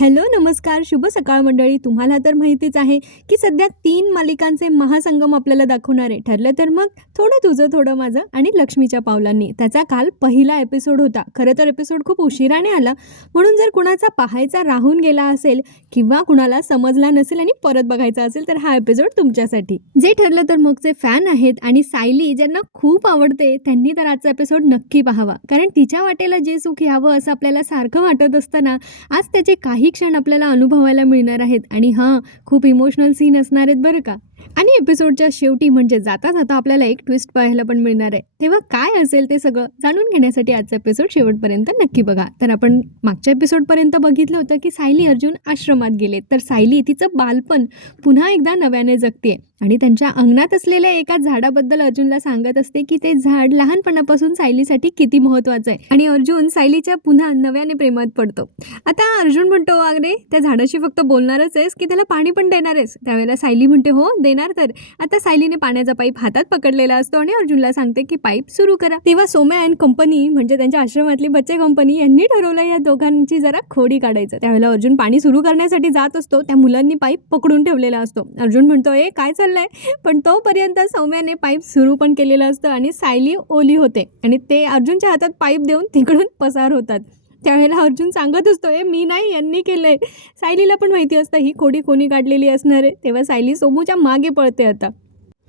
Hello नमस्कार शुभ सकाळ मंडळी. तुम्हाला तर माहितीच आहे की सध्या तीन मालिकांचे महासंगम आपल्याला दाखवणार आहे. ठरलं तर मग थोडं तुझं थोडं माझं आणि लक्ष्मीच्या पावलांनी. त्याचा काल पहिला एपिसोड होता. खरं तर एपिसोड खूप उशिराने आला. म्हणून जर कुणाचा पाहायचा राहून गेला असेल किंवा कुणाला समजला नसेल आणि परत बघायचा असेल तर हा एपिसोड तुमच्यासाठी. जे ठरलं तर मगचे फॅन आहेत आणि सायली ज्यांना खूप आवडते त्यांनी तर आजचा एपिसोड नक्की पाहावा. कारण तिच्या वाटेला जे सुख यावं असं आपल्याला सारखं वाटत असताना आज त्याचे काही क्षण आपल्याला अनुभवायला मिळणार आहेत आणि हां खूप इमोशनल सीन असणार आहेत बरं का? आणि एपिसोडच्या शेवटी म्हणजे जाता जाता आपल्याला एक ट्विस्ट पाहायला पण मिळणार आहे. तेव्हा काय असेल ते सगळं जाणून घेण्यासाठी आजचा एपिसोड शेवटपर्यंत नक्की बघा. तर आपण मागच्या एपिसोडपर्यंत बघितलं होतं की सायली अर्जुन आश्रमात गेले. तर सायली तिचं बालपण पुन्हा एकदा नव्याने जगते आणि त्यांच्या अंगणात असलेल्या एका झाडाबद्दल अर्जुनला सांगत असते की ते झाड लहानपणापासून सायलीसाठी किती महत्त्वाचं आहे. आणि अर्जुन सायलीच्या पुन्हा नव्याने प्रेमात पडतो. आता अर्जुन म्हणतो वागणे त्या झाडाशी फक्त बोलणारच आहेस की त्याला पाणी पण देणार आहेस त्यावेळेला सायली म्हणते हो देणार तर आता सायलीने पाण्याचा पाईप हातात पकडलेला असतो आणि अर्जुनला सांगते की पाईप सुरू करा. तेव्हा सोम्या अँड कंपनी म्हणजे त्यांच्या आश्रमातली बच्चे कंपनी यांनी ठरवलं या दोघांची जरा खोडी काढायचं. त्यावेळेला अर्जुन पाणी सुरू करण्यासाठी जात असतो. त्या मुलांनी पाईप पकडून ठेवलेला असतो. अर्जुन म्हणतो ए काय चाललंय? पण तोपर्यंत सौम्याने पाईप सुरू पण केलेलं असतं आणि सायली ओली होते आणि ते अर्जुनच्या हातात पाईप देऊन तिकडून पसार होतात. त्यावेळेला अर्जुन सांगत असतो हे मी नाही यांनी केलंय. सायलीला पण माहिती असतं ही खोडी कोणी काढलेली असणार आहे? तेव्हा सायली सोमूच्या मागे पळते आता.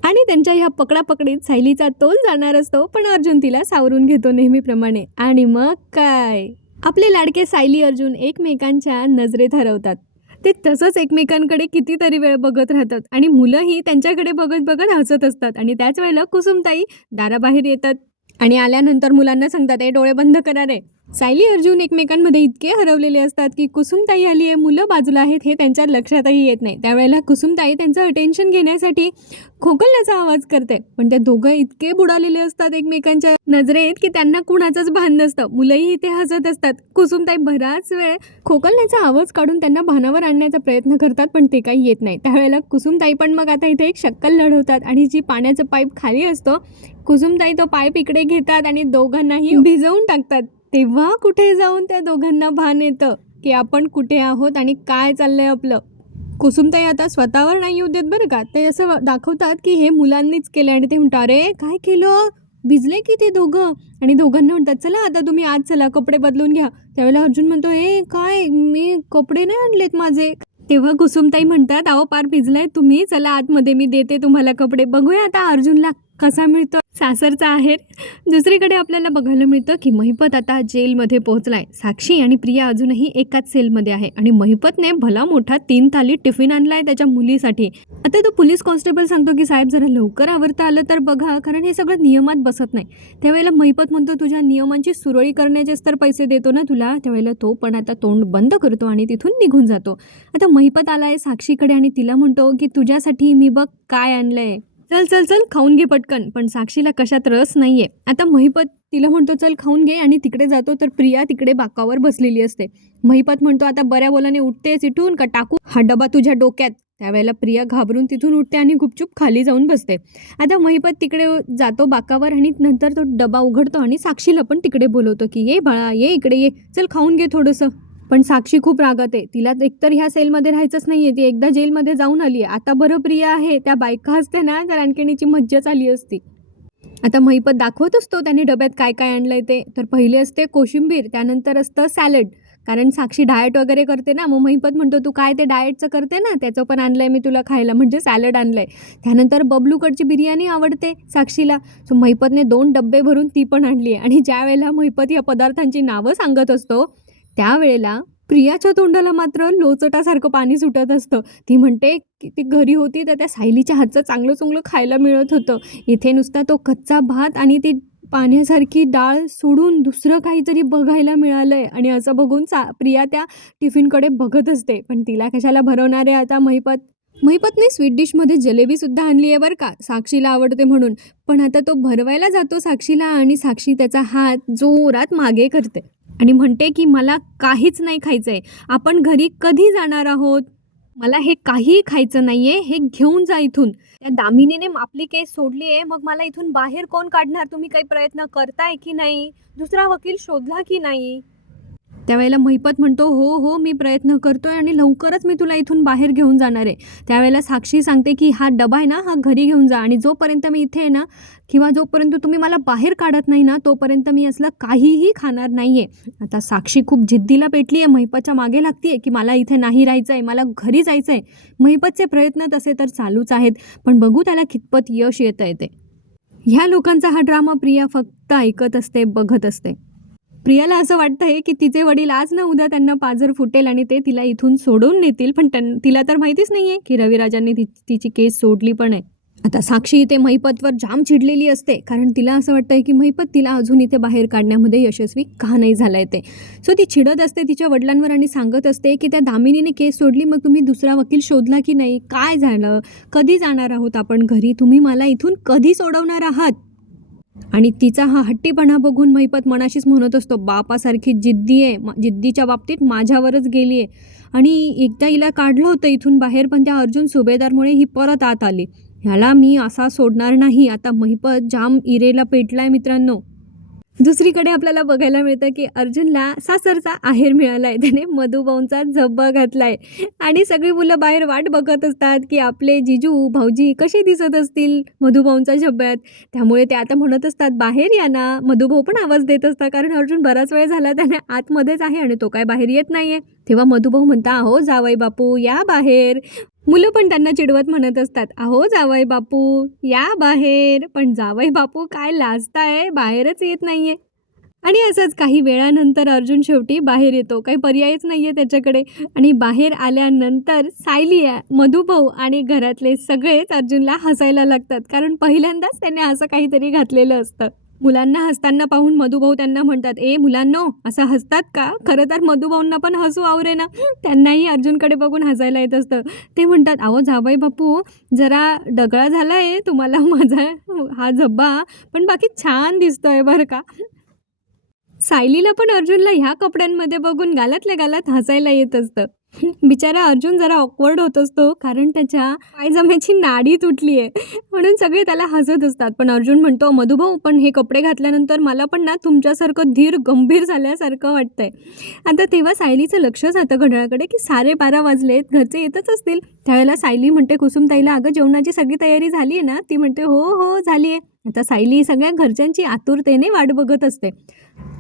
आणि त्यांच्या ह्या पकडापकडीत सायलीचा तोल जाणार असतो पण अर्जुन तिला सावरून घेतो नेहमीप्रमाणे. आणि मग काय? आपले लाडके सायली अर्जुन एकमेकांच्या नजरेत हरवतात ते तसंच एकमेकांकडे कितीतरी वेळ बघत राहतात. आणि मुलंही त्यांच्याकडे बघत बघत हसत असतात. आणि त्याच वेळेला कुसुमताई दाराबाहेर येतात. आणि आल्यानंतर मुलांना सांगतात हे डोळे बंद करा रे. सायली अर्जुन एकमेकांमध्ये इतके हरवलेले असतात की कुसुमताई आली आहे मुलं बाजूला आहेत हे त्यांच्या लक्षातही येत नाही. त्यावेळेला कुसुमताई त्यांचं अटेन्शन घेण्यासाठी खोकलण्याचा आवाज करते. पण ते दोघं इतके बुडालेले असतात एकमेकांच्या नजरेत की त्यांना कुणाचंच भान नसतं. मुलंही इथे हसत असतात. कुसुमताई बराच वेळ खोकलण्याचा आवाज काढून त्यांना भानावर आणण्याचा प्रयत्न करतात पण ते काही येत नाही. त्यावेळेला कुसुमताई पण मग आता इथे एक शक्कल लढवतात आणि जी पाण्याचं पाईप खाली असतो कुसुमताई तो पाईप इकडे घेतात आणि दोघांनाही भिजवून टाकतात. तेव्हा कुठे जाऊन त्या दोघांना भान येतं की आपण कुठे आहोत आणि काय चाललं आहे आपलं कुसुमताई आता स्वतःवर नाही येऊ देत बरं का? ते असं दाखवतात की हे मुलांनीच केलं आणि ते म्हणतात अरे काय केलं? भिजले की ते दोघं? आणि दोघांना म्हणतात चला आता तुम्ही आज चला कपडे बदलून घ्या. त्यावेळेला अर्जुन म्हणतो हे काय? मी कपडे नाही आणलेत माझे. तेव्हा कुसुमताई म्हणतात अहो पार भिजलाय तुम्ही चला आतमध्ये मी देते तुम्हाला कपडे. बघूया आता अर्जुनला कसा मिळतो? सासरचा आहे दुसरीकडे आपल्याला बघायला मिळतं की महिपत आता जेलमध्ये पोहोचलाय. साक्षी आणि प्रिया अजूनही एकाच सेलमध्ये आहे आणि महिपतने भला मोठा तीन थाली टिफिन आणलाय त्याच्या मुलीसाठी. आता तो पोलीस कॉन्स्टेबल सांगतो की साहेब जरा लवकर आवरता आलं तर बघा कारण हे सगळं नियमात बसत नाही. त्यावेळेला महिपत म्हणतो तुझ्या नियमांची सुरळी करण्याचेच तर पैसे देतो ना तुला? त्यावेळेला तो पण आता तोंड बंद करतो आणि तिथून निघून जातो. आता महिपत आलाय साक्षीकडे आणि तिला म्हणतो की तुझ्यासाठी मी बघ काय आणलंय. चल चल चल खाऊन घे पटकन. पण साक्षीला कशात रस नाहीये. आता महिपत तिला म्हणतो चल खाऊन घे आणि तिकडे जातो. तर प्रिया तिकडे बाकावर बसलेली असते. महिपत म्हणतो आता बऱ्या बोलाने उठते इथून का टाकू? हा डबा तुझ्या डोक्यात. त्यावेळेला प्रिया घाबरून तिथून उठते आणि गुपचूप खाली जाऊन बसते. आता महिपत तिकडे जातो बाकावर आणि नंतर तो डबा उघडतो आणि साक्षीला पण तिकडे बोलवतो की ये बाळा ये इकडे ये. चल खाऊन घे थोडंसं. पण साक्षी खूप रागत आहे. तिला एकतर ह्या सेलमध्ये राहायचंच नाही आहे ती एकदा जेलमध्ये जाऊन आली आहे आता बरं प्रिया आहे त्या बायका असते ना तर आणखीणीची मज्जाच आली असती. आता महिपत दाखवत असतो त्याने डब्यात काय काय आणलंय ते. तर पहिले असते कोशिंबीर त्यानंतर असतं सॅलड. कारण साक्षी डाएट वगैरे करते ना मग महिपत म्हणतो तू काय ते डाएटचं करते ना त्याचं पण आणलं आहे मी तुला खायला म्हणजे सॅलड आणलं आहे त्यानंतर बबलूकडची बिर्याणी आवडते साक्षीला. सो महिपतने दोन डब्बे भरून ती पण आणली आहे आणि ज्या वेळेला महिपत या पदार्थांची नावं सांगत असतो त्यावेळेला प्रियाच्या तोंडाला मात्र लोचटासारखं पाणी सुटत असतं. ती म्हणते की ती घरी होती तर त्या सायलीच्या हातचं चांगलं चांगलं खायला मिळत होतं. इथे नुसता तो कच्चा भात आणि ती पाण्यासारखी डाळ सोडून दुसरं काहीतरी बघायला मिळालं आहे आणि असं बघून सा प्रिया त्या टिफिनकडे बघत असते. पण तिला कशाला भरवणारे आता महिपत? महिपतने स्वीट डिशमध्ये जलेबीसुद्धा आणली आहे बरं का? साक्षीला आवडते म्हणून. पण आता तो भरवायला जातो साक्षीला आणि साक्षी त्याचा हात जोरात मागे करते. आणि म्हणते की मला काहीच नाही खायचं आहे आपण घरी कधी जाणार आहोत? मला हे काही खायचं नाही आहे हे घेऊन जा इथून. त्या दामिनीने आपली केस सोडली आहे मग मला इथून बाहेर कोण काढणार? तुम्ही काही प्रयत्न करताय की नाही? दुसरा वकील शोधला की नाही? त्यावेळेला महिपत म्हणतो हो हो मी प्रयत्न करतोय आणि लवकरच मी तुला इथून बाहेर घेऊन जाणार आहे. त्यावेळेला साक्षी सांगते की हा डबा आहे ना हा घरी घेऊन जा आणि जोपर्यंत मी इथे आहे ना किंवा जोपर्यंत तुम्ही मला बाहेर काढत नाही ना तोपर्यंत मी असलं काहीही खाणार नाही आहे आता साक्षी खूप जिद्दीला पेटली आहे महिपतच्या मागे लागते की मला इथे नाही राहायचं आहे मला घरी जायचं आहे महिपतचे प्रयत्न तसे तर चालूच आहेत पण बघू त्याला कितपत यश येतं आहे ते ह्या लोकांचा हा ड्रामा प्रिया फक्त ऐकत असते बघत असते. प्रियाला असं वाटतं आहे की तिचे वडील आज ना उद्या त्यांना पाजर फुटेल आणि ते तिला इथून सोडून नेतील पण त्यां तिला तर माहितीच नाही आहे की रविराजांनी ति तिची केस सोडली पण आहे. आता साक्षी इथे महिपतवर जाम चिडलेली असते कारण तिला असं वाटतं आहे की महिपत तिला अजून इथे बाहेर काढण्यामध्ये यशस्वी का नाही झालंय ते. सो ती चिडत असते तिच्या वडिलांवर आणि सांगत असते की त्या दामिनीने केस सोडली मग तुम्ही दुसरा वकील शोधला की नाही? काय झालं? कधी जाणार आहोत आपण घरी? तुम्ही मला इथून कधी सोडवणार आहात? आणि तिचा हा हट्टीपणा बघून महिपत मनाशीच म्हणत असतो बापासारखी जिद्दी आहे जिद्दीच्या बाबतीत माझ्यावरच गेली आहे. आणि एकदा हिला काढलं होतं इथून बाहेर पण त्या अर्जुन सुभेदारमुळे ही परत आत आली. ह्याला मी असा सोडणार नाही. आता महिपत जाम इरेला पेटलाय मित्रांनो. दुसरीकडे आपल्याला बघायला मिळतं की अर्जुनला सासरचा आहेर मिळाला आहे त्याने मधुभाऊंचा झब्बा घातलाय. आणि सगळी मुलं बाहेर वाट बघत असतात की आपले जिजू भाऊजी कसे दिसत असतील मधुभाऊंच्या झब्यात त्यामुळे ते आता म्हणत असतात बाहेर या ना. मधुभाऊ पण आवाज देत असतात कारण अर्जुन बराच वेळ झाला त्याने आतमध्येच आहे आणि तो काय बाहेर येत नाहीये. तेव्हा मधुभाऊ म्हणता अहो जावाई बापू या बाहेर. मुलं पण त्यांना चिडवत म्हणत असतात अहो जावई बापू या बाहेर. पण जावई बापू काय लाजताय बाहेरच येत नाहीये. आणि असंच काही वेळानंतर अर्जुन शेवटी बाहेर येतो. काही पर्यायच नाही आहे त्याच्याकडे. आणि बाहेर आल्यानंतर सायली मधुभाऊ आणि घरातले सगळेच अर्जुनला हसायला लागतात. कारण पहिल्यांदाच त्याने असं काहीतरी घातलेलं असतं. मुलांना हसताना पाहून मधुभाऊ त्यांना म्हणतात ए मुलांनो असं हसतात का? खरं तर मधुभाऊंना पण हसू आवरे ना. त्यांनाही अर्जुनकडे बघून हसायला येत असतं. ते म्हणतात अहो जावई बापू जरा डगळा झाला आहे तुम्हाला माझा हा झब्बा पण बाकी छान दिसतोय बरं का. सायलीला पण अर्जुनला ह्या कपड्यांमध्ये बघून गालातल्या गालात हसायला येत असतं. बिचारा अर्जुन जरा ऑकवर्ड होत असतो कारण त्याच्या पायजम्याची नाडी तुटली आहे म्हणून सगळे त्याला हसत असतात. पण अर्जुन म्हणतो मधुभाऊ पण हे कपडे घातल्यानंतर मला पण ना तुमच्यासारखं धीर गंभीर झाल्यासारखं वाटतंय. आता तेव्हा सायलीचं लक्ष जातं घड्याळाकडे की साडे बारा वाजलेत घरचे येतच असतील. त्यावेळेला सायली म्हणते कुसुमताईला अगं जेवणाची सगळी तयारी झाली आहे ना? ती म्हणते हो हो झाली आहे आता सायली सगळ्या घरच्यांची आतुरतेने वाट बघत असते.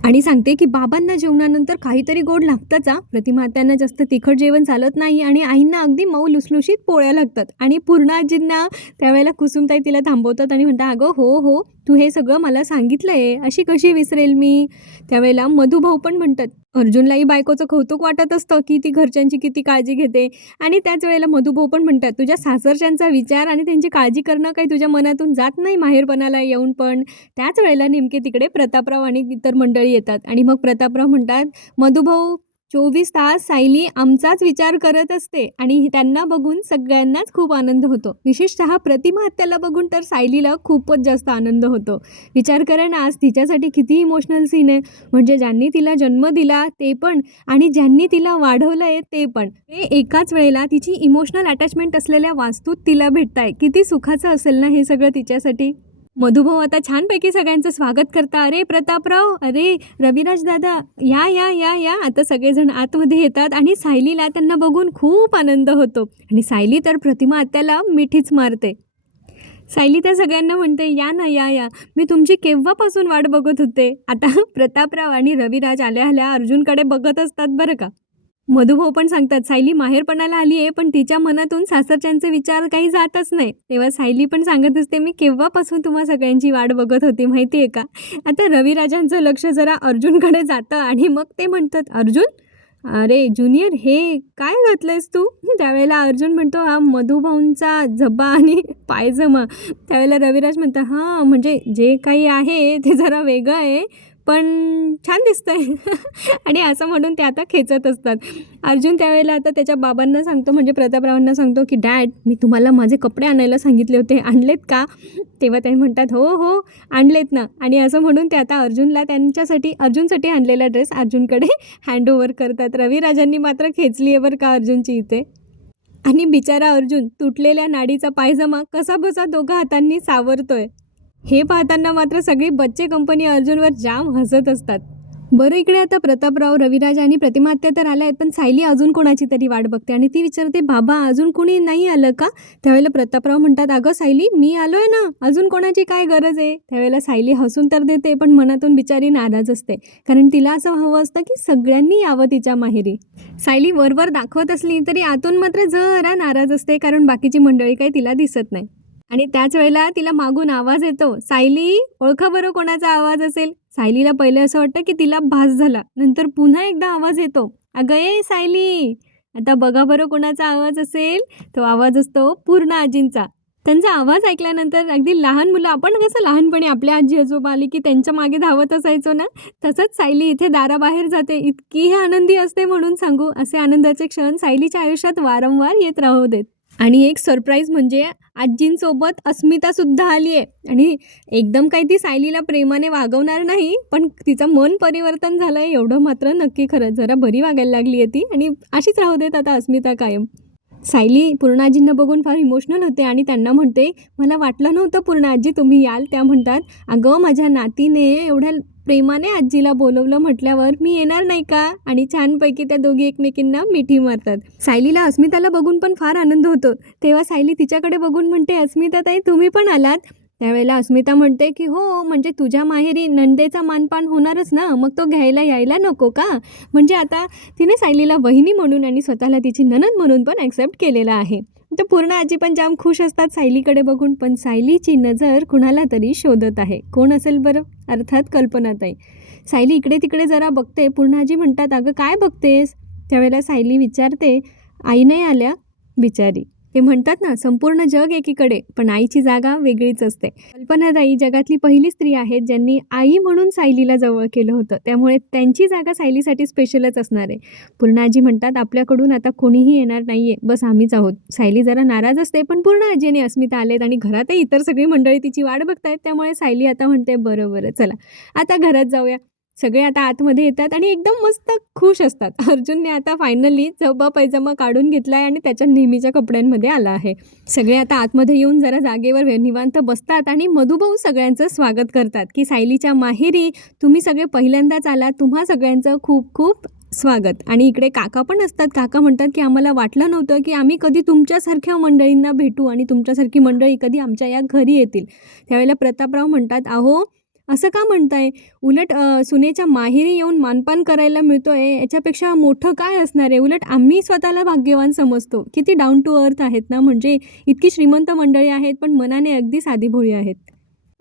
आणि सांगते की बाबांना जेवणानंतर काहीतरी गोड लागतंच हा प्रतिमा त्यांना जास्त तिखट जेवण चालत नाही आणि आईंना अगदी मऊ लुसलुशीत पोळ्या लागतात. आणि पूर्ण आजींना त्यावेळेला कुसुमताई तिला थांबवतात आणि म्हणतात अगं हो हो तू हे सगळं मला सांगितलं आहे अशी कशी विसरेल मी? त्यावेळेला मधुभाऊ पण म्हणतात अर्जुनलाही बायकोचं कौतुक वाटत असतं की ती घरच्यांची किती काळजी घेते. आणि त्याच वेळेला मधुभाऊ पण म्हणतात तुझ्या सासरच्यांचा विचार आणि त्यांची काळजी करणं काही तुझ्या मनातून जात नाही माहेरपणाला येऊन पण. त्याच वेळेला नेमके तिकडे प्रतापराव आणि इतर मंडळी येतात. आणि मग प्रतापराव म्हणतात मधुभाऊ चोवीस तास सायली आमचाच विचार करत असते आणि त्यांना बघून सगळ्यांनाच खूप आनंद होतो. विशेषतः प्रतिमा हत्याला बघून तर सायलीला खूपच जास्त आनंद होतो. विचार करा ना आज तिच्यासाठी किती इमोशनल सीन आहे. म्हणजे ज्यांनी तिला जन्म दिला ते पण आणि ज्यांनी तिला वाढवलं आहे ते पण. ते एकाच वेळेला तिची इमोशनल अटॅचमेंट असलेल्या वास्तूत तिला भेटताय. किती सुखाचं असेल ना हे सगळं तिच्यासाठी? मधुभाऊ आता छानपैकी सगळ्यांचं स्वागत करता. अरे प्रतापराव अरे रविराज दादा या या या या. आता सगळेजण आतमध्ये येतात आणि सायलीला त्यांना बघून खूप आनंद होतो. आणि सायली तर प्रतिमा आत्याला मिठीच मारते. सायली त्या सगळ्यांना म्हणते या ना या या. मी तुमची केव्हापासून वाट बघत होते? आता प्रतापराव आणि रविराज आल्या आल्या अर्जुनकडे बघत असतात बरं का. मधुभाऊ पण सांगतात सायली माहेरपणाला आली आहे पण तिच्या मनातून सासरच्यांचे विचार काही जातच नाही. तेव्हा सायली पण सांगत असते मी केव्हापासून तुम्हा सगळ्यांची वाट बघत होते माहिती आहे का? आता रविराजांचं लक्ष जरा अर्जुनकडे जातं आणि मग ते म्हणतात अर्जुन अरे ज्युनियर हे काय घातलंयस तू? त्यावेळेला अर्जुन म्हणतो हा मधुभाऊंचा झब्बा आणि पायजमा. त्यावेळेला रविराज म्हणतात हां म्हणजे जे काही आहे ते जरा वेगळं आहे. पण छान दिसतंय. आणि असं म्हणून ते आता खेचत असतात. अर्जुन त्यावेळेला आता त्याच्या बाबांना सांगतो म्हणजे प्रतापरावांना सांगतो की डॅड मी तुम्हाला माझे कपडे आणायला सांगितले होते. आणलेत का? तेव्हा ते म्हणतात हो हो आणलेत ना. आणि असं म्हणून ते आता अर्जुनला त्यांच्यासाठी अर्जुनसाठी आणलेला ड्रेस अर्जुनकडे हँडओव्हर करतात. रविराजांनी मात्र खेचली आहे बरं का अर्जुनची इथे. आणि बिचारा अर्जुन तुटलेल्या नाडीचा पायजमा कसा बसा दोघा हातांनी सावरतोय. हे पाहताना मात्र सगळी बच्चे कंपनी अर्जुनवर जाम हसत असतात. बरं इकडे आता प्रतापराव रविराज आणि प्रतिमा आत्या तर आल्या आहेत पण सायली अजून कोणाची तरी वाट बघते? आणि ती विचारते बाबा अजून कोणी नाही आलं का? त्यावेळेला प्रतापराव म्हणतात अगं सायली मी आलो आहे ना. अजून कोणाची काय गरज आहे? त्यावेळेला सायली हसून तर देते पण मनातून बिचारी नाराज असते. कारण तिला असं हवं असतं की सगळ्यांनी यावं तिच्या माहेरी. सायली वरवर दाखवत असली तरी आतून मात्र जरा नाराज असते कारण बाकीची मंडळी काही तिला दिसत नाही. आणि त्याच वेळेला तिला मागून आवाज येतो. सायली ओळखा बरं कोणाचा आवाज असेल? सायलीला पहिले असं वाटतं की तिला भास झाला. नंतर पुन्हा एकदा आवाज येतो. अगं ए सायली! आता बघा बरं कोणाचा आवाज असेल? तो आवाज असतो पूर्ण आजींचा. त्यांचा आवाज ऐकल्यानंतर अगदी लहान मुलं आपण कसं लहानपणी आपल्या आजी आजोबा आली की त्यांच्या मागे धावत असायचो ना? तसंच सायली इथे दाराबाहेर जाते. इतकीही आनंदी असते म्हणून सांगू असे आनंदाचे क्षण सायलीच्या आयुष्यात वारंवार येत राहू देत. आणि एक सरप्राईज म्हणजे आजींसोबत अस्मिता सुद्धा आली आहे. आणि एकदम काही ती सायलीला प्रेमाने वागवणार नाही पण तिचं मन परिवर्तन झालं आहे एवढं मात्र नक्की खरंच जरा बरी वागायला लागली आहे ती आणि अशीच राहू देत आता अस्मिता कायम. सायली पूर्णाजींना बघून फार इमोशनल होते आणि त्यांना म्हणते मला वाटलं नव्हतं पूर्णाजी तुम्ही याल. त्या म्हणतात अगं माझ्या नातीने एवढ्या प्रेमाने आजीला बोलवलं म्हटल्यावर मी येणार नाही का? आणि छानपैकी त्या दोघी एकमेकींना मिठी मारतात. सायलीला अस्मिताला बघून पण फार आनंद होतो. तेव्हा सायली तिच्याकडे बघून म्हणते अस्मिता ताई तुम्ही पण आलात? त्यावेळेला अस्मिता म्हणते की हो म्हणजे तुझ्या माहेरी नंदेचा मानपान होणारच ना? मग तो घ्यायला यायला नको का? म्हणजे आता तिने सायलीला वहिनी म्हणून आणि स्वतःला तिची ननद म्हणून पण ॲक्सेप्ट केलेला आहे. तर पूर्ण आजी पण जाम खुश असतात सायलीकडे बघून. पण सायलीची नजर कुणाला तरी शोधत आहे. कोण असेल बरं? अर्थात कल्पनाताई सायली इकडे तिकडे जरा बघते. पूर्णाजी म्हणतात अगं काय बघतेस? त्यावेळेला सायली विचारते आई नाही आल्या? बिचारी. ते म्हणतात ना संपूर्ण जग एकीकडे पण आईची जागा वेगळीच असते. कल्पनाताई जगातली पहिली स्त्री आहेत ज्यांनी आई म्हणून सायलीला जवळ केलं होतं. त्यामुळे त्यांची जागा सायलीसाठी स्पेशलच असणार आहे. पूर्णाजी म्हणतात आपल्याकडून आता कोणीही येणार नाहीये. बस आम्हीच आहोत. सायली जरा नाराज असते पण पूर्ण आजीने अस्मिता आलेत आणि घरातही इतर सगळी मंडळी तिची वाट बघतायत. त्यामुळे सायली आता म्हणते बरं बरं चला. आता घरात जाऊया. सगळे आता आतमध्ये येतात आणि एकदम मस्त खुश असतात. अर्जुनने आता फायनली चौबा पैजामा काढून घेतलाय आणि त्याच्या नेहमीच्या कपड्यांमध्ये आला आहे. सगळे आता आतमध्ये येऊन जरा जागेवर निवांत बसतात आणि मधुभाऊ सगळ्यांचं स्वागत करतात की सायलीच्या माहेरी तुम्ही सगळे पहिल्यांदाच आलात तुम्हा सगळ्यांचं खूप खूप स्वागत. आणि इकडे काका पण असतात. काका म्हणतात की आम्हाला वाटलं नव्हतं की आम्ही कधी तुमच्यासारख्या मंडळींना भेटू आणि तुमच्यासारखी मंडळी कधी आमच्या या घरी येतील. त्यावेळेला प्रतापराव म्हणतात अहो असं का म्हणताय? उलट सुनेच्या माहेरी येऊन मानपान करायला मिळतोय याच्यापेक्षा मोठं काय असणार आहे? उलट आम्ही स्वतःला भाग्यवान समजतो. किती डाऊन टू अर्थ आहेत ना? म्हणजे इतकी श्रीमंत मंडळी आहेत पण मनाने अगदी साधीभोळी आहेत.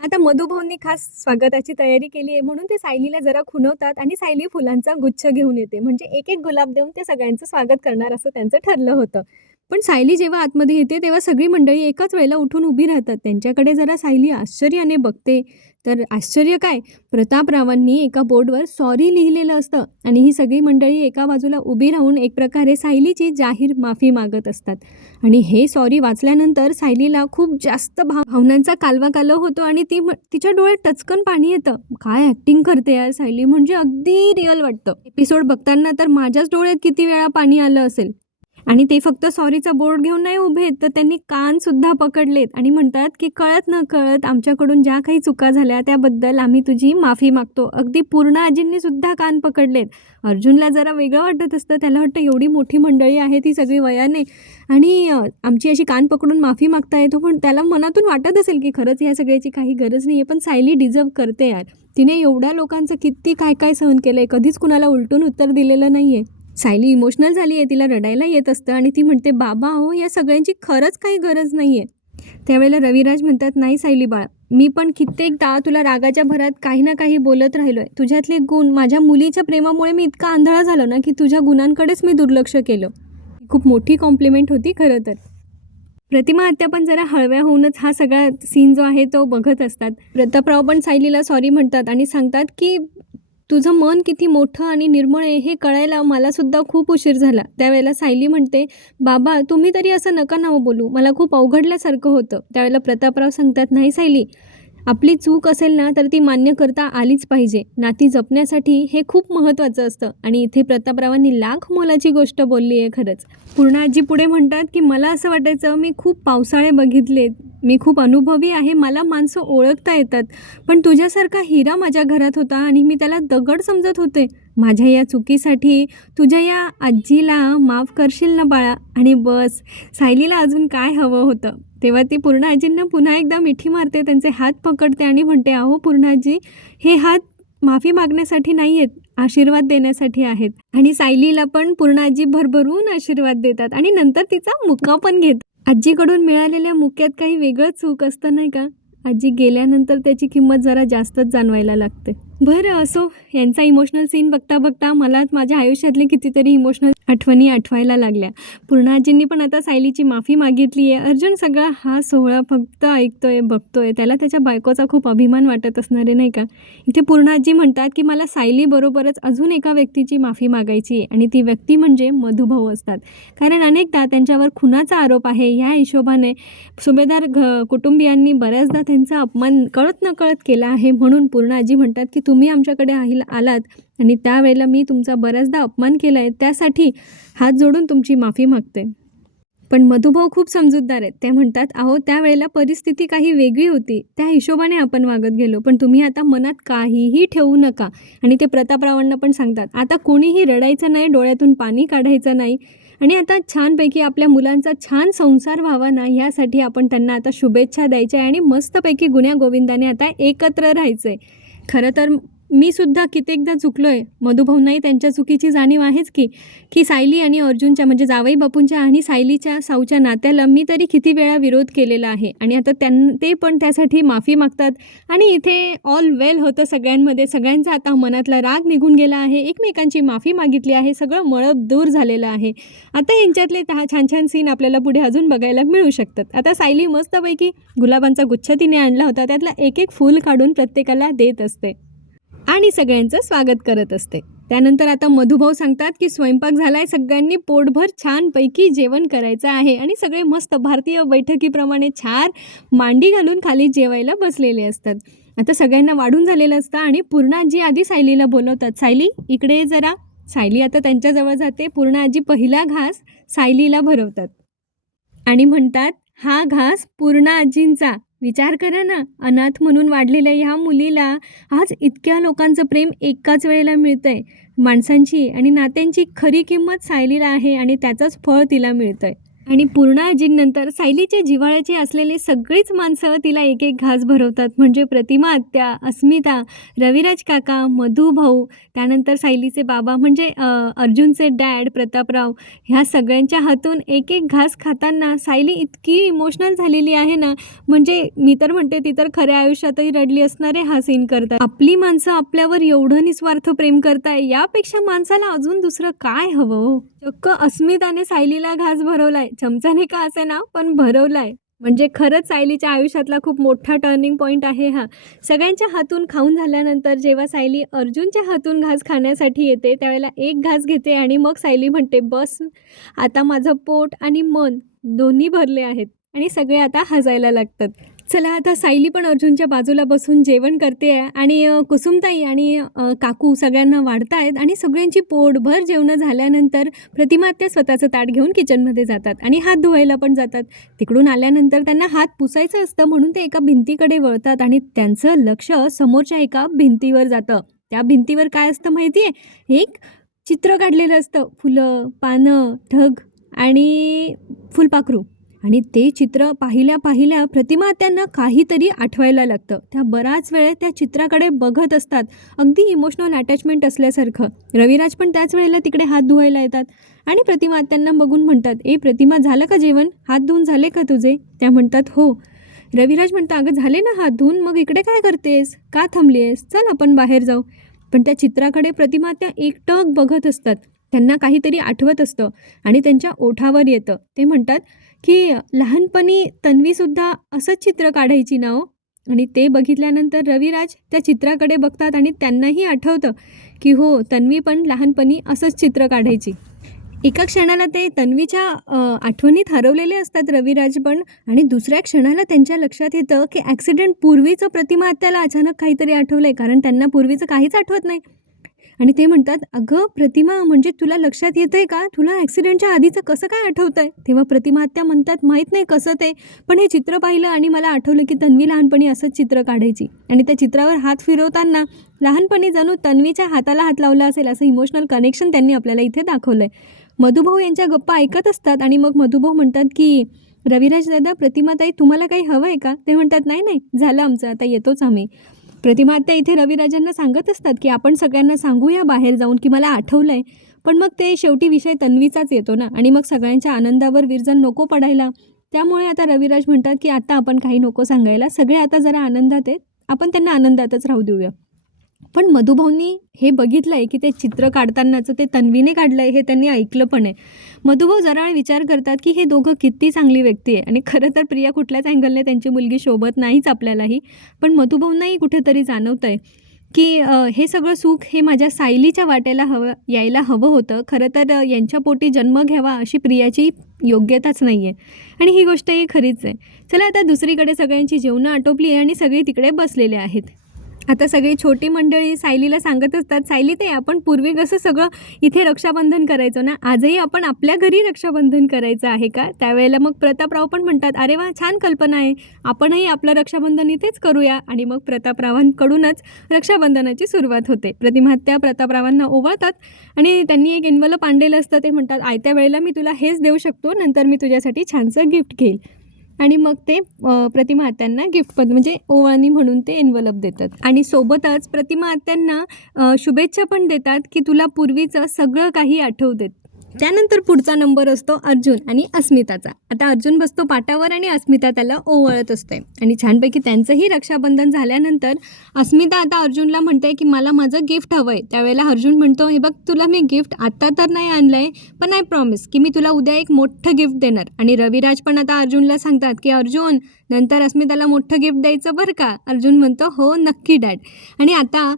आता मधुभाऊंनी खास स्वागताची तयारी केली आहे म्हणून ते सायलीला जरा खुणवतात आणि सायली फुलांचा गुच्छ घेऊन येते. म्हणजे एक एक गुलाब देऊन ते सगळ्यांचं स्वागत करणार असं त्यांचं ठरलं होतं. पण सायली जेव्हा आतमध्ये येते तेव्हा सगळी मंडळी एकाच वेळेला उठून उभी राहतात. त्यांच्याकडे जरा सायली आश्चर्याने बघते. तर आश्चर्य काय? प्रतापरावांनी एका बोर्डवर सॉरी लिहिलेलं असतं आणि ही सगळी मंडळी एका बाजूला उभी राहून एक प्रकारे सायलीची जाहीर माफी मागत असतात. आणि हे सॉरी वाचल्यानंतर सायलीला खूप जास्त भाव भावनांचा कालवा कालव होतो आणि ती तिच्या डोळ्यात टचकन पाणी येतं. काय ॲक्टिंग करते यार सायली? म्हणजे अगदी रिअल वाटतं. एपिसोड बघताना तर माझ्याच डोळ्यात किती वेळा पाणी आलं असेल. आणि ते फक्त सॉरीचा बोर्ड घेऊन नाही उभे तर त्यांनी कानसुद्धा पकडलेत आणि म्हणतात की कळत न कळत आमच्याकडून ज्या काही चुका झाल्या त्याबद्दल आम्ही तुझी माफी मागतो. अगदी पूर्ण आजींनी सुद्धा कान पकडलेत. अर्जुनला जरा वेगळं वाटत असतं. त्याला वाटतं एवढी मोठी मंडळी आहे ती सगळी वयाने. आणि आमची अशी कान पकडून माफी मागता येतो पण त्याला मनातून वाटत असेल की खरंच ह्या सगळ्याची काही गरज नाही आहे पण सायली डिझर्व करते यार. तिने एवढ्या लोकांचं किती काय काय सहन केलं आहे कधीच कुणाला उलटून उत्तर दिलेलं नाही आहे सायली इमोशनल झाली आहे तिला रडायला येत असतं आणि ती म्हणते बाबा हो या सगळ्यांची खरंच काही गरज नाही आहे त्यावेळेला रविराज म्हणतात नाही सायली बाळ मी पण कित्येकदा तुला रागाच्या भरात काही ना काही बोलत राहिलो आहे तुझ्यातले गुण माझ्या मुलीच्या प्रेमामुळे मी इतका आंधळा झालो ना की तुझ्या गुणांकडेच मी दुर्लक्ष केलं. खूप मोठी कॉम्प्लिमेंट होती खरं तर. प्रतिमा आत्या पण जरा हळव्या होऊनच हा सगळा सीन जो आहे तो बघत असतात. प्रतापराव पण सायलीला सॉरी म्हणतात आणि सांगतात की तुझं मन किती मोठं आणि निर्मळ आहे हे कळायला मलासुद्धा खूप उशीर झाला. त्यावेळेला सायली म्हणते बाबा तुम्ही तरी असं नका नावं बोलू. मला खूप अवघडल्यासारखं होतं. त्यावेळेला प्रतापराव सांगतात नाही सायली आपली चूक असेल ना तर ती मान्य करता आलीच पाहिजे. नाती जपण्यासाठी हे खूप महत्त्वाचं असतं. आणि इथे प्रतापरावांनी लाख मोलाची गोष्ट बोलली आहे खरंच. पूर्ण आजी पुढे म्हणतात की मला असं वाटायचं मी खूप पावसाळे बघितले. मी खूप अनुभवी आहे. मला माणसं ओळखता येतात. पण तुझ्यासारखा हिरा माझ्या घरात होता आणि मी त्याला दगड समजत होते. माझ्या या चुकीसाठी तुझ्या या आजीला माफ करशील ना बाळा? आणि बस सायलीला अजून काय हवं होतं? तेव्हा ती पूर्ण आजींना पुन्हा एकदा मिठी मारते त्यांचे हात पकडते आणि म्हणते अहो पूर्ण आजी हे हात माफी मागण्यासाठी नाही आहेत आशीर्वाद देण्यासाठी आहेत. आणि सायलीला पण पूर्ण आजी भरभरून आशीर्वाद देतात आणि नंतर तिचा मुका पण घेत. आजीकडून मिळालेल्या मुक्यात काही वेगळं चूक असतं नाही का? आजी गेल्यानंतर त्याची किंमत जरा जास्तच जाणवायला लागते. बरं असो. यांचा इमोशनल सीन बघता बघता मला माझ्या आयुष्यातले कितीतरी इमोशनल आठवणी आठवायला लागल्या. पूर्णाजींनी पण आता सायलीची माफी मागितली आहे अर्जुन सगळा हा सोहळा फक्त ऐकतोय बघतोय. त्याला त्याच्या बायकोचा खूप अभिमान वाटत असणार आहे नाही का? इथे पूर्णाजी म्हणतात की मला सायलीबरोबरच अजून एका व्यक्तीची माफी मागायची आहे आणि ती व्यक्ती म्हणजे मधुभाऊ असतात. कारण अनेकदा त्यांच्यावर खुनाचा आरोप आहे. ह्या हिशोबाने सुभेदार घ कुटुंबियांनी बऱ्याचदा त्यांचा अपमान कळत नकळत केला आहे म्हणून पूर्णाजी म्हणतात की तुम्ही आमच्याकडे आहिल आलात आणि त्यावेळेला मी तुमचा बऱ्याचदा अपमान केला आहे त्यासाठी हात जोडून तुमची माफी मागते. पण मधुभाऊ खूप समजूतदार आहेत. ते म्हणतात अहो त्यावेळेला परिस्थिती काही वेगळी होती. त्या हिशोबाने आपण वागत गेलो. पण तुम्ही आता मनात काहीही ठेवू नका. आणि ते प्रतापरावांना पण सांगतात आता कोणीही रडायचं नाही डोळ्यातून पाणी काढायचं नाही. आणि आता छानपैकी आपल्या मुलांचा छान संसार व्हावा ना ह्यासाठी आपण त्यांना आता शुभेच्छा द्यायच्या आहे आणि मस्तपैकी गुण्या गोविंदाने आता एकत्र राहायचं आहे खरं तर मी सुद्धा कित्येकदा चुकलो आहे मधुभाऊंनाही त्यांच्या चुकीची जाणीव आहेच की की सायली आणि अर्जुनच्या म्हणजे जावई बापूंच्या आणि सायलीच्या साऊच्या नात्याला मी तरी किती वेळा विरोध केलेला आहे. आणि आता त्यां ते पण त्यासाठी माफी मागतात. आणि इथे ऑल वेल होतं सगळ्यांमध्ये. सगळ्यांचा आता मनातला राग निघून गेला आहे. एकमेकांची माफी मागितली आहे. सगळं मळब दूर झालेलं आहे. आता यांच्यातले तहा छान छान सीन आपल्याला पुढे अजून बघायला मिळू शकतात. आता सायली मस्तपैकी गुलाबांचा गुच्छ तिने आणला होता. त्यातला एक एक फूल काढून प्रत्येकाला देत असते. आणि सगळ्यांचं स्वागत करत असते. त्यानंतर आता मधुभाऊ सांगतात की स्वयंपाक झालाय सगळ्यांनी पोटभर छानपैकी जेवण करायचं आहे आणि सगळे मस्त भारतीय बैठकीप्रमाणे छान मांडी घालून खाली जेवायला बसलेले असतात. आता सगळ्यांना वाढून झालेलं असतं आणि पूर्ण आजी आधी सायलीला बोलवतात सायली इकडे जरा. सायली आता त्यांच्याजवळ जाते पूर्ण आजी पहिला घास सायलीला भरवतात. आणि म्हणतात हा घास पूर्ण आजींचा विचार करा ना. अनाथ म्हणून वाढलेल्या ह्या मुलीला आज इतक्या लोकांचं प्रेम एकाच वेळेला मिळतं आहे माणसांची आणि नात्यांची खरी किंमत सायलीला आहे आणि त्याचंच फळ तिला मिळतंय. आणि पूर्णाजींनंतर सायलीच्या जिव्हाळ्याची असलेली सगळीच माणसं तिला एक एक घास भरवतात. म्हणजे प्रतिमा आत्या अस्मिता रविराज काका मधू भाऊ त्यानंतर सायलीचे बाबा म्हणजे अर्जुनचे डॅड प्रतापराव ह्या सगळ्यांच्या हातून एक एक घास खाताना सायली इतकी इमोशनल झालेली आहे ना म्हणजे मी तर म्हणते ती तर खऱ्या आयुष्यातही रडली असणारे हा सीन करतात. आपली माणसं आपल्यावर एवढं निस्वार्थ प्रेम करताय यापेक्षा माणसाला अजून दुसरं काय हवं हो? चक्क अस्मिताने सायलीला घास भरवलाय. चमचाने का असे ना पण भरवलाय. म्हणजे खरंच सायलीच्या आयुष्यातला खूप मोठा टर्निंग पॉईंट आहे हा. सगळ्यांच्या हातून खाऊन झाल्यानंतर जेव्हा सायली अर्जुनच्या हातून घास खाण्यासाठी येते त्यावेळेला एक घास घेते आणि मग सायली म्हणते बस आता माझं पोट आणि मन दोन्ही भरले आहेत आणि सगळे आता हसायला लागतात. चला आता सायली पण अर्जुनच्या बाजूला बसून जेवण करते आहे आणि कुसुमताई आणि काकू सगळ्यांना वाढतायत आणि सगळ्यांची पोटभर जेवणं झाल्यानंतर प्रतिमा त्या स्वतःचं ताट घेऊन किचनमध्ये जातात आणि हात धुवायला पण जातात. तिकडून आल्यानंतर त्यांना हात पुसायचं असतं म्हणून ते एका भिंतीकडे वळतात आणि त्यांचं लक्ष समोरच्या एका भिंतीवर जातं. त्या भिंतीवर काय असतं माहिती आहे एक चित्र काढलेलं असतं. फुलं पानं ढग आणि फुलपाखरू. आणि ते चित्र पाहिल्या पाहिल्या प्रतिमा त्यांना काहीतरी आठवायला लागतं. त्या बराच वेळ त्या चित्राकडे बघत असतात. अगदी इमोशनल अटॅचमेंट असल्यासारखं. रविराज पण त्याच वेळेला तिकडे हात धुवायला येतात. आणि प्रतिमा त्यांना बघून म्हणतात ए प्रतिमा झालं का जेवण? हात धुवून झाले का तुझे? त्या म्हणतात हो. रविराज म्हणतं अगं झाले ना हात धुवून? मग इकडे काय करतेस? का थांबली आहेस चल आपण बाहेर जाऊ. पण त्या चित्राकडे प्रतिमा त्या एकटक बघत असतात. त्यांना काहीतरी आठवत असतं आणि त्यांच्या ओठावर येतं. ते म्हणतात की लहानपणी तन्वीसुद्धा असंच चित्र काढायची ना हो? आणि ते बघितल्यानंतर रविराज त्या चित्राकडे बघतात आणि त्यांनाही आठवतं की हो तन्वी पण लहानपणी असंच चित्र काढायची. एका क्षणाला ते तन्वीच्या आठवणीत हरवलेले असतात रविराज पण आणि दुसऱ्या क्षणाला त्यांच्या लक्षात येतं की ॲक्सिडेंट पूर्वीचं प्रतिमा त्याला अचानक काहीतरी आठवलं आहे कारण त्यांना पूर्वीचं काहीच आठवत नाही. आणि ते म्हणतात अगं प्रतिमा म्हणजे तुला लक्षात येतंय का? तुला ॲक्सिडेंटच्या आधीचं कसं काय आठवतंय? तेव्हा प्रतिमा आत्या म्हणतात माहीत नाही कसं ते पण हे चित्र पाहिलं आणि मला आठवलं की तन्वी लहानपणी असंच चित्र काढायची आणि त्या चित्रावर हात फिरवताना लहानपणी जणू तन्वीच्या हाताला हात लावला असेल असं इमोशनल कनेक्शन त्यांनी आपल्याला इथे दाखवलं आहे मधुभाऊ यांच्या गप्पा ऐकत असतात आणि मग मधुभाऊ म्हणतात की रविराज दादा प्रतिमाताई तुम्हाला काही हवं आहे का? ते म्हणतात नाही नाही झालं आमचं आता येतोच आम्ही. प्रतिमा आत्या इथे रविराजांना सांगत असतात की आपण सगळ्यांना सांगूया बाहेर जाऊन की मला आठवलं आहे पण मग ते शेवटी विषय तन्वीचाच येतो ना. आणि मग सगळ्यांच्या आनंदावर विरजन नको पडायला. त्यामुळे आता रविराज म्हणतात की आता आपण काही नको सांगायला. सगळे आता जरा आनंदात आहेत. आपण त्यांना आनंदातच राहू देऊया. पण मधुभाऊंनी हे बघितलं आहे की ते चित्र काढतानाचं ते तन्वीने काढलं आहे हे त्यांनी ऐकलं पण आहे. मधुभाऊ जरा विचार करतात की हे दोघं किती चांगली व्यक्ती आहे. आणि खरं तर प्रिया कुठल्याच अँगलने त्यांची मुलगी शोभत नाहीच आपल्यालाही. पण मधुभाऊंनाही कुठेतरी जाणवतं आहे की हे सगळं सुख हे माझ्या सायलीच्या वाट्याला हवं यायला हवं होतं. खरं तर यांच्या पोटी जन्म घ्यावा अशी प्रियाची योग्यताच नाही आहे आणि ही गोष्टही खरीच आहे. चला आता दुसरीकडे सगळ्यांची जेवणं आटोपली आहे आणि सगळी तिकडे बसलेले आहेत. आता सगळी छोटी मंडळी सायलीला सांगत असतात सायली ते आपण पूर्वी कसं सगळं इथे रक्षाबंधन करायचो ना? आजही आपण आपल्या घरी रक्षाबंधन करायचं आहे का? त्यावेळेला मग प्रतापराव पण म्हणतात अरे वा छान कल्पना आहे. आपणही आपलं रक्षाबंधन इथेच करूया. आणि मग प्रतापरावांकडूनच रक्षाबंधनाची सुरुवात होते. प्रतिमहत्या प्रतापरावांना ओवाळतात आणि त्यांनी एक एन्व्हलप आणलेलं असतं. ते म्हणतात आयत्या वेळेला मी तुला हेच देऊ शकतो नंतर मी तुझ्यासाठी छानसं गिफ्ट घेईल. आणि मग ते प्रतिमा आत्यांना गिफ्ट पद म्हणजे ओवाळणी म्हणून ते एनवलप देतात. आणि सोबतच प्रतिमा आत्यांना शुभेच्छा पण देतात की तुला पूर्वीचं सगळं काही आठवू देत त्यानंतर पुढचा नंबर असतो अर्जुन आणि अस्मिताचा. आता अर्जुन बसतो पाटावर आणि अस्मिता त्याला ओवळत असते आणि छानपैकी त्यांचंही रक्षाबंधन झाल्यानंतर अस्मिता आता अर्जुनला म्हणते की मला माझं गिफ्ट हवं आहे त्यावेळेला अर्जुन म्हणतो हे बघ तुला मी गिफ्ट आत्ता तर नाही आणलं आहे पण आय प्रॉमिस की मी तुला उद्या एक मोठं गिफ्ट देणार. आणि रविराज पण आता अर्जुनला सांगतात की अर्जुन नंतर अस्मिताला मोठं गिफ्ट द्यायचं बरं का? अर्जुन म्हणतो हो नक्की डॅड. आणि आता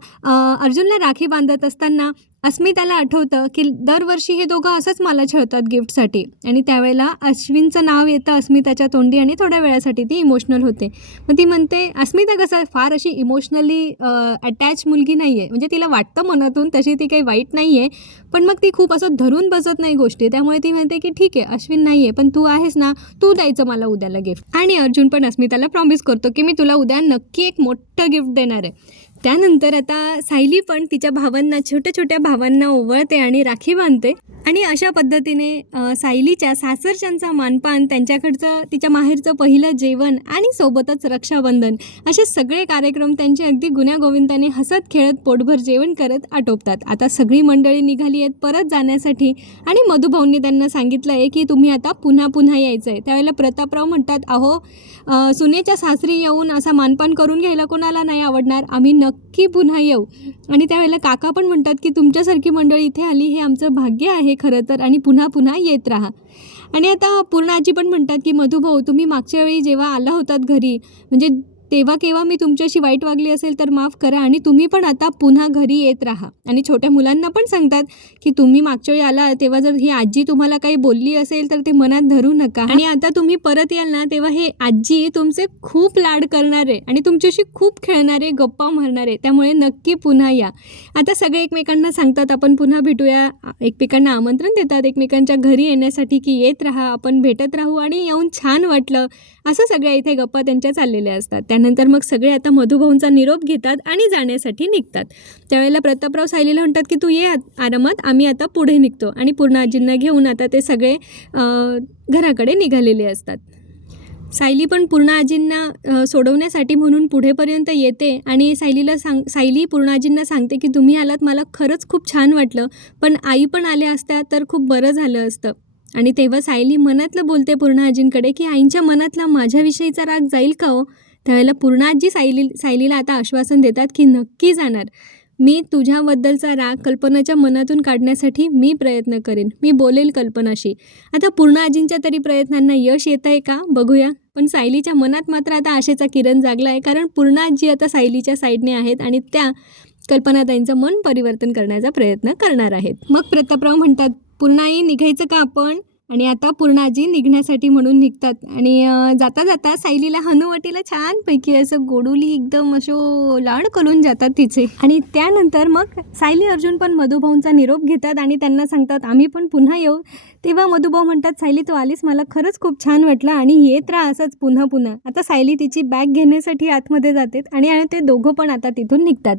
अर्जुनला राखी बांधत असताना अस्मिताला आठवतं की दरवर्षी हे दोघं असंच मला छळतात गिफ्टसाठी. आणि त्यावेळेला अश्विनचं नाव येतं अस्मिताच्या तोंडी आणि थोड्या वेळासाठी ती इमोशनल होते. मग ती म्हणते अस्मिता कसं? फार अशी इमोशनली अटॅच मुलगी नाही आहे म्हणजे तिला वाटतं मनातून तशी ती काही वाईट नाही आहे पण मग ती खूप असं धरून बसत नाही गोष्टी त्यामुळे ती म्हणते की ठीक आहे अश्विन नाही आहे पण तू आहेस ना तू द्यायचं मला उद्याला गिफ्ट आणि अर्जुन पण अस्मिताला प्रॉमिस करतो की मी तुला उद्या नक्की एक मोठं गिफ्ट देणार आहे. त्यानंतर आता सायली पण तिच्या भावांना छोट्या छोट्या भावांना ओवळते आणि राखी बांधते. आणि अशा पद्धतीने सायलीच्या सासरच्यांचा मानपान त्यांच्याकडचं तिच्या माहेरचं पहिलं जेवण आणि सोबतच रक्षाबंधन असे सगळे कार्यक्रम त्यांचे अगदी गुण्यागोविंदाने हसत खेळत पोटभर जेवण करत आटोपतात. आता सगळी मंडळी निघाली आहेत परत जाण्यासाठी आणि मधुभाऊंनी त्यांना सांगितलं आहे की तुम्ही आता पुन्हा पुन्हा यायचं आहे त्यावेळेला प्रतापराव म्हणतात अहो सुनेच्या सासरी येऊन असा मानपान करून घ्यायला कोणाला नाही आवडणार? आम्ही नक्की पुन्हा येऊ. आणि त्यावेळेला काका पण म्हणतात की तुमच्यासारखी मंडळी इथे आली हे आमचं भाग्य आहे खरं तर. आणि पुन्हा पुन्हा येत राहा. आणि आता पूर्ण आजी पण म्हणतात की मधुभाऊ तुम्ही मागच्या वेळी जेव्हा आला होतात घरी म्हणजे तेव्हा केव्हा मी तुमच्याशी वाईट वागली असेल तर माफ करा आणि तुम्ही पण आता पुन्हा घरी येत राहा. आणि छोट्या मुलांना पण सांगतात की तुम्ही मागच्या वेळी आला तेव्हा जर ही आजी तुम्हाला काही बोलली असेल तर ते मनात धरू नका. आणि आता तुम्ही परत याल ना तेव्हा हे आजी तुमचे खूप लाड करणारे आणि तुमच्याशी खूप खेळणारे गप्पा मारणारे. त्यामुळे नक्की पुन्हा या. आता सगळे एकमेकांना सांगतात आपण पुन्हा भेटूया. एकमेकांना आमंत्रण देतात एकमेकांच्या घरी येण्यासाठी की येत राहा आपण भेटत राहू आणि येऊन छान वाटलं. असं सगळ्या इथे गप्पा त्यांच्या चाललेल्या असतात. त्यानंतर मग सगळे आता मधुभाऊंचा निरोप घेतात आणि जाण्यासाठी निघतात. त्यावेळेला प्रतापराव सायलीला म्हणतात की तू ये आत- आरामात आम्ही आता पुढे निघतो. आणि पूर्ण आजींना घेऊन आता ते सगळे घराकडे निघालेले असतात. सायली पण पूर्ण आजींना सोडवण्यासाठी म्हणून पुढेपर्यंत येते आणि सायलीला सांग सायली पूर्णाजींना सांगते की तुम्ही आलात मला खरंच खूप छान वाटलं पण आई पण आल्या असत्या तर खूप बरं झालं असतं. आणि तेव्हा सायली मनातलं बोलते पूर्ण आजींकडे की आईंच्या मनातला माझ्याविषयीचा राग जाईल का हो? त्यावेळेला पूर्णाजी सायली सायलीला आता आश्वासन देतात की नक्की जाणार. मी तुझ्याबद्दलचा राग कल्पनाच्या मनातून काढण्यासाठी मी प्रयत्न करेन. मी बोलेल कल्पनाशी. आता पूर्ण आजींच्या तरी प्रयत्नांना यश येत आहे का? बघूया. पण सायलीच्या मनात मात्र आता आशेचा किरण जागला आहे कारण पूर्णाजी आता सायलीच्या साईडने आहेत आणि त्या कल्पनाताईंचं मन परिवर्तन करण्याचा प्रयत्न करणार आहेत. मग प्रतापराव म्हणतात पूर्णाई निघायचं का आपण? आणि आता पूर्णाजी निघण्यासाठी म्हणून निघतात. आणि जाता जाता सायलीला हनुवटीला छानपैकी असं गोडुली एकदम असं लाड करून जातात तिचे. आणि त्यानंतर मग सायली अर्जुन पण मधुभाऊंचा निरोप घेतात आणि त्यांना सांगतात आम्ही पण पुन्हा येऊ. तेव्हा मधुभाऊ म्हणतात सायली तू आलीस. मला खरंच खूप छान वाटलं आणि येत राहा असंच पुन्हा पुन्हा. आता सायली तिची बॅग घेण्यासाठी आतमध्ये जाते आणि आणि ते दोघं पण आता तिथून निघतात.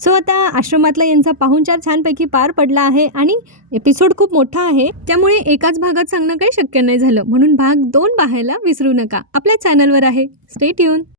सो आता आश्रमातला यांचा पाहुणचार छानपैकी पार पडला आहे आणि एपिसोड खूप मोठा आहे. त्यामुळे एकाच भागात सांगणं काही शक्य नाही झालं. म्हणून भाग दोन पाहायला विसरू नका. आपल्या चॅनलवर आहे. Stay tune